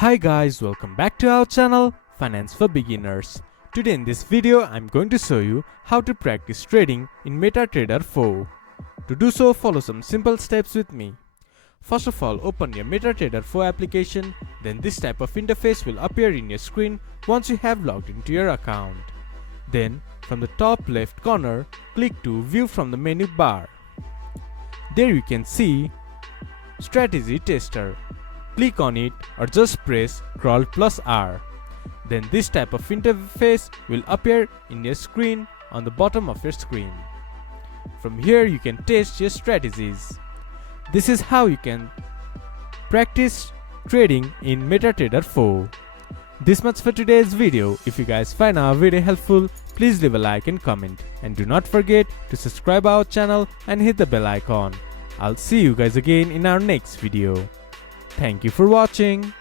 Hi guys, welcome back to our channel Finance for Beginners. Today in this video I'm going to show you how to practice trading in MetaTrader 4. To do so, follow some simple steps with me. First of all, open your MetaTrader 4 application, then this type of interface will appear in your screen once you have logged into your account. Then from the top left corner, click to View from the menu bar. There you can see Strategy Tester. Click on it or just press Ctrl+R. Then this type of interface will appear in your screen on the bottom of your screen. From here you can test your strategies. This is how you can practice trading in MetaTrader 4. This much for today's video. If you guys find our video helpful, please leave a like and comment. And do not forget to subscribe our channel and hit the bell icon. I'll see you guys again in our next video. Thank you for watching.